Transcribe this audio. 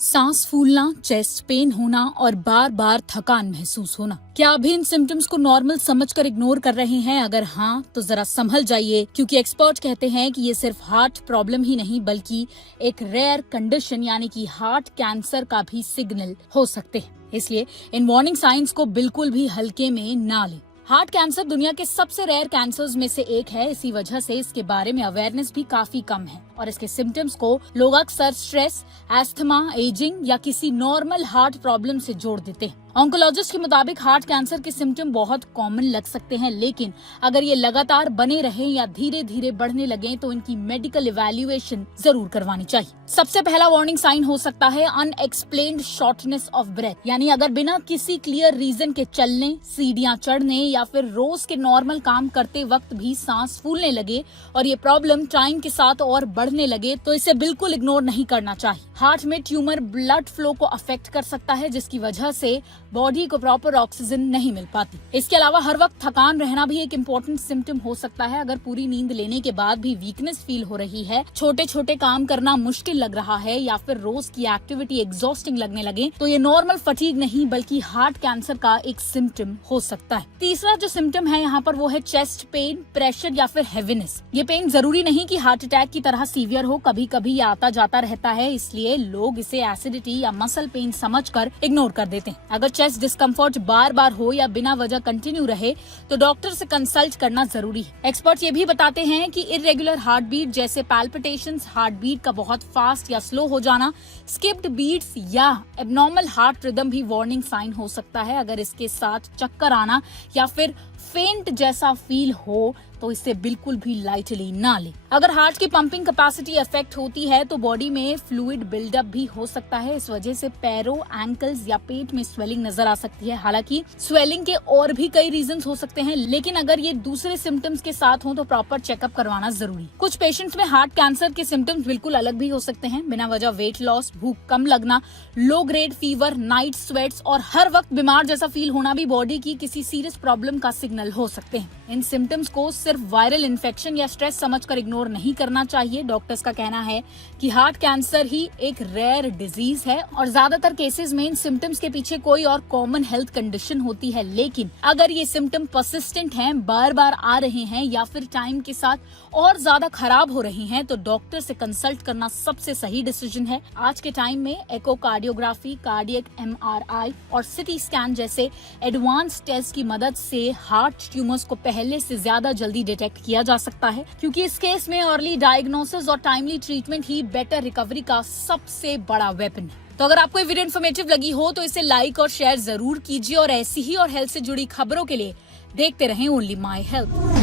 सांस फूलना, chest pain होना और बार बार थकान महसूस होना। क्या अभी इन सिम्टम्स को नॉर्मल समझकर इग्नोर कर रहे हैं? अगर हाँ, तो जरा संभल जाइए, क्योंकि एक्सपर्ट कहते हैं कि ये सिर्फ हार्ट प्रॉब्लम ही नहीं बल्कि एक रेयर कंडीशन यानी कि हार्ट कैंसर का भी सिग्नल हो सकते हैं। इसलिए इन वार्निंग साइंस को बिल्कुल भी हल्के में ना लें। हार्ट कैंसर दुनिया के सबसे रेयर कैंसर्स में से एक है। इसी वजह से इसके बारे में अवेयरनेस भी काफी कम है और इसके सिम्टम्स को लोग अक्सर स्ट्रेस, एस्थमा, एजिंग या किसी नॉर्मल हार्ट प्रॉब्लम से जोड़ देते हैं। ऑन्कोलॉजिस्ट के मुताबिक हार्ट कैंसर के सिम्टम बहुत कॉमन लग सकते हैं, लेकिन अगर ये लगातार बने रहे या धीरे धीरे बढ़ने लगे तो इनकी मेडिकल इवैल्यूएशन जरूर करवानी चाहिए। सबसे पहला वार्निंग साइन हो सकता है अनएक्सप्लेन्ड शॉर्टनेस ऑफ ब्रेथ, यानी अगर बिना किसी क्लियर रीजन के चलने, सीढ़ियां चढ़ने या फिर रोज के नॉर्मल काम करते वक्त भी सांस फूलने लगे और ये प्रॉब्लम टाइम के साथ और बढ़ने लगे तो इसे बिल्कुल इग्नोर नहीं करना चाहिए। हार्ट में ट्यूमर ब्लड फ्लो को अफेक्ट कर सकता है, जिसकी वजह से बॉडी को प्रॉपर ऑक्सीजन नहीं मिल पाती। इसके अलावा हर वक्त थकान रहना भी एक इम्पोर्टेंट सिम्टम हो सकता है। अगर पूरी नींद लेने के बाद भी वीकनेस फील हो रही है, छोटे छोटे काम करना मुश्किल लग रहा है या फिर रोज की एक्टिविटी एग्जॉस्टिंग लगने लगे तो ये नॉर्मल फटीग नहीं बल्कि हार्ट कैंसर का एक सिम्टम हो सकता है। तीसरा जो सिम्टम है यहाँ पर वो है चेस्ट पेन, प्रेशर या फिर हेवीनेस। ये पेन जरूरी नहीं कि हार्ट अटैक की तरह सीवियर हो, कभी कभी ये आता जाता रहता है, इसलिए लोग इसे एसिडिटी या मसल पेन समझकर इग्नोर कर देते हैं। अगर चेस्ट डिस्कम्फर्ट बार बार हो या बिना वजह कंटिन्यू रहे तो डॉक्टर से कंसल्ट करना जरूरी है। एक्सपर्ट ये भी बताते हैं कि इरेगुलर हार्ट बीट जैसे पैल्पिटेशंस, हार्ट बीट का बहुत फास्ट या स्लो हो जाना, स्किप्ड बीट्स या एबनॉर्मल हार्ट रिदम भी वार्निंग साइन हो सकता है। अगर इसके साथ चक्कर आना या फिर फेंट जैसा फील हो तो इसे बिल्कुल भी लाइटली ना ले। अगर हार्ट की पंपिंग कैपेसिटी अफेक्ट होती है तो बॉडी में फ्लूइड बिल्डअप भी हो सकता है। इस वजह से पैरों, एंकल्स या पेट में स्वेलिंग नजर आ सकती है। हालांकि स्वेलिंग के और भी कई रीजंस हो सकते हैं, लेकिन अगर ये दूसरे सिम्टम्स के साथ हो तो प्रॉपर चेकअप करवाना जरूरी। कुछ पेशेंट्स में हार्ट कैंसर के सिम्टम्स बिल्कुल अलग भी हो सकते हैं। बिना वजह वेट लॉस, भूख कम लगना, low grade fever, night sweats और हर वक्त बीमार जैसा फील होना भी बॉडी की किसी सीरियस प्रॉब्लम का सिग्नल हो सकते हैं। इन सिम्टम्स को सिर्फ वायरल इन्फेक्शन या स्ट्रेस समझकर इग्नोर नहीं करना चाहिए। डॉक्टर्स का कहना है कि हार्ट कैंसर ही एक रेयर डिजीज है और ज्यादातर केसेस में इन सिम्टम्स के पीछे कोई और कॉमन हेल्थ कंडीशन होती है, लेकिन अगर ये सिम्टम परसिस्टेंट हैं, बार बार आ रहे हैं या फिर टाइम के साथ और ज्यादा खराब हो रहे हैं तो डॉक्टर से कंसल्ट करना सबसे सही डिसीजन है। आज के टाइम में एकोकार्डियोग्राफी, कार्डियक MRI और सिटी स्कैन जैसे एडवांस टेस्ट की मदद से हार्ट ट्यूमर्स को पहले से ज्यादा जल्दी डिटेक्ट किया जा सकता है, क्योंकि इस केस में अर्ली डायग्नोसिस और टाइमली ट्रीटमेंट ही बेटर रिकवरी का सबसे बड़ा वेपन है। तो अगर आपको ये वीडियो इन्फॉर्मेटिव लगी हो तो इसे लाइक और शेयर जरूर कीजिए और ऐसी ही और हेल्थ से जुड़ी खबरों के लिए देखते रहें ओनली माय हेल्थ।